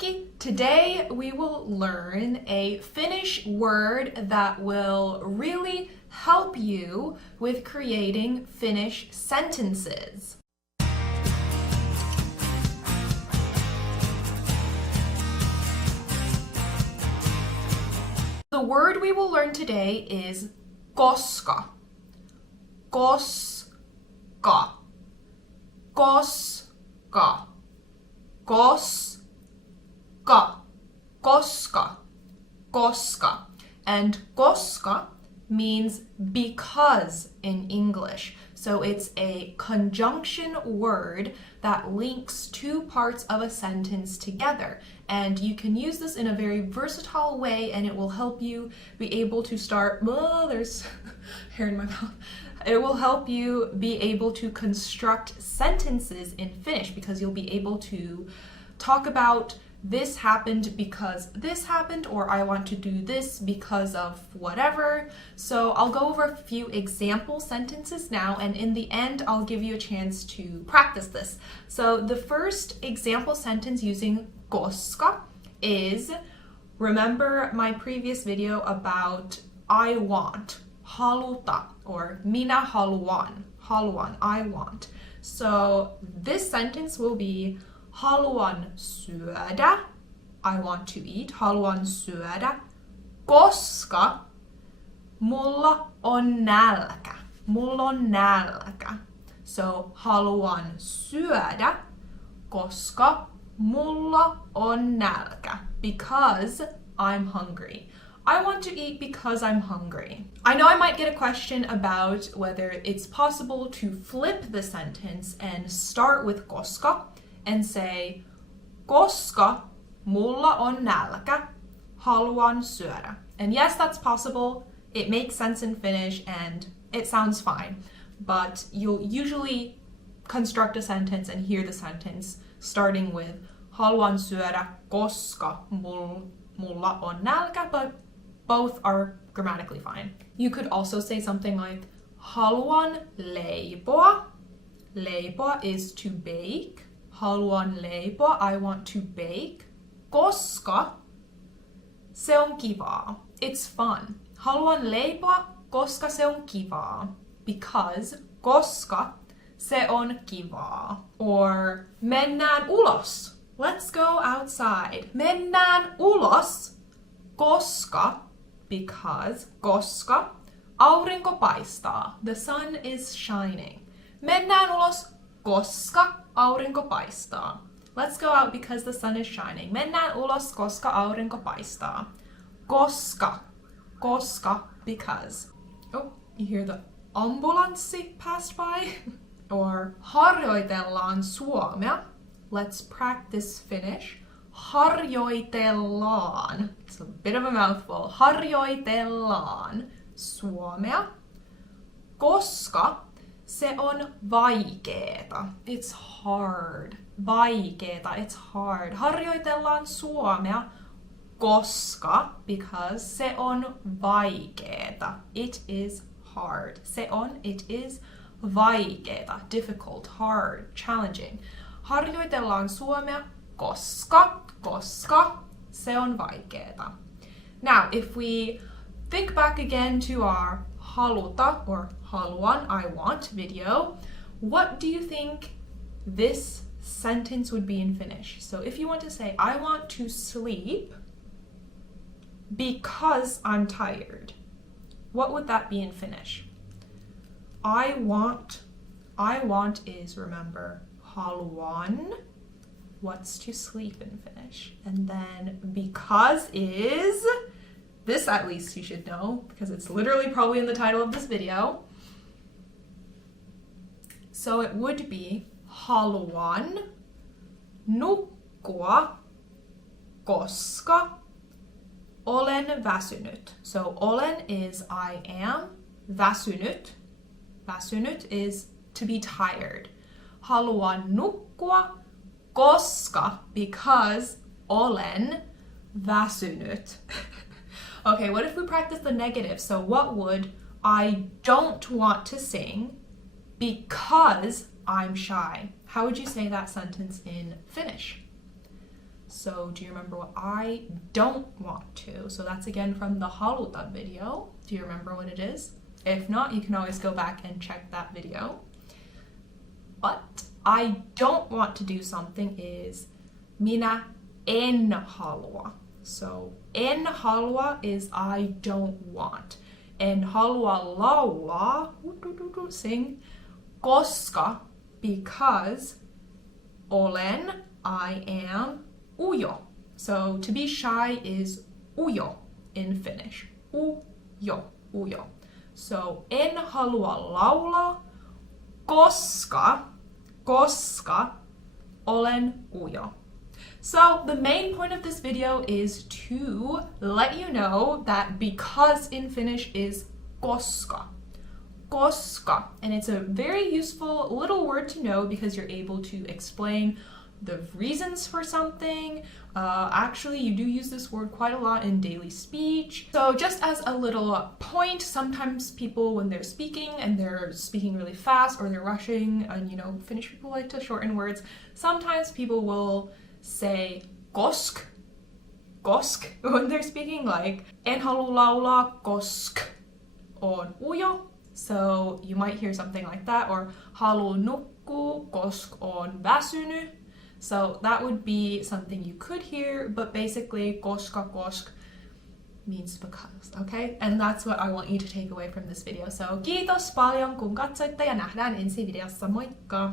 kaikki! Today we will learn a Finnish word that will really help you with creating Finnish sentences. The word we will learn today is koska. Koska. Koska. Koska. Koska. Koska. And koska means because in English. So it's a conjunction word that links two parts of a sentence together. And you can use this in a very versatile way, and it will help you be able to start, there's hair in my mouth. It will help you be able to construct sentences in Finnish because you'll be able to talk about this happened because this happened, or I want to do this because of whatever. So I'll go over a few example sentences now, and in the end, I'll give you a chance to practice this. So the first example sentence using koska is, remember my previous video about I want, haluta, or minä haluan, I want. So this sentence will be haluan syödä, I want to eat, haluan syödä, koska mulla on nälkä, mulla on nälkä. So haluan syödä, koska mulla on nälkä, because I'm hungry. I want to eat because I'm hungry. I know I might get a question about whether it's possible to flip the sentence and start with koska and say, koska mulla on nälkä, haluan syödä. And yes, that's possible. It makes sense in Finnish and it sounds fine. But you'll usually construct a sentence and hear the sentence starting with haluan syödä, koska mulla on nälkä, but both are grammatically fine. You could also say something like haluan leipoa. Leipoa is to bake. Haluan leipoa, I want to bake. Koska se on kivaa. It's fun. Haluan leipoa, koska se on kivaa. Because, koska se on kivaa. Or mennään ulos. Let's go outside. Mennään ulos, koska, because, koska aurinko paistaa. The sun is shining. Mennään ulos, koska aurinko paistaa. Let's go out because the sun is shining. Mennään ulos, koska aurinko paistaa. Koska, koska, because. Oh, you hear the ambulanssi passed by? Or harjoitellaan suomea. Let's practice Finnish. Harjoitellaan. It's a bit of a mouthful. Harjoitellaan suomea, koska se on vaikeeta. It's hard. Vaikeeta. It's hard. Harjoitellaan suomea, koska, because se on vaikeeta. It is hard. Se on, it is vaikeeta. Difficult, hard, challenging. Harjoitellaan suomea, koska se on vaikeeta. Now, if we think back again to our haluta or haluan, I want video, what do you think this sentence would be in Finnish? So if you want to say, I want to sleep because I'm tired, what would that be in Finnish? I want is, remember, haluan. What's to sleep in Finnish? And then because is, this at least you should know because it's literally probably in the title of this video. So it would be haluan nukkua, koska olen väsynyt. So olen is I am, väsynyt. Väsynyt is to be tired. Haluan nukkua, koska, because olen väsynyt. Okay, what if we practice the negative? So what would I don't want to sing because I'm shy? How would you say that sentence in Finnish? So do you remember what I don't want to? So that's again from the haluta video. Do you remember what it is? If not, you can always go back and check that video. But I don't want to do something is minä en halua. So en halua is I don't want. En halua laulaa, sing, koska, because, olen, I am, ujo. So to be shy is ujo in Finnish. Ujo, ujo. So en halua laulaa, koska olen ujo. So the main point of this video is to let you know that because in Finnish is koska. Koska. And it's a very useful little word to know because you're able to explain the reasons for something. Actually, you do use this word quite a lot in daily speech. So just as a little point, sometimes people, when they're speaking and they're speaking really fast or they're rushing, and Finnish people like to shorten words, sometimes people will say kosk when they're speaking, like en halua laulaa kosk on ujo. So you might hear something like that, or haluan nukkua kosk on väsynyt. So that would be something you could hear, but basically kosk means because, okay? And that's what I want you to take away from this video. So kiitos paljon kun katsoitte ja nähdään ensi videossa, moikka!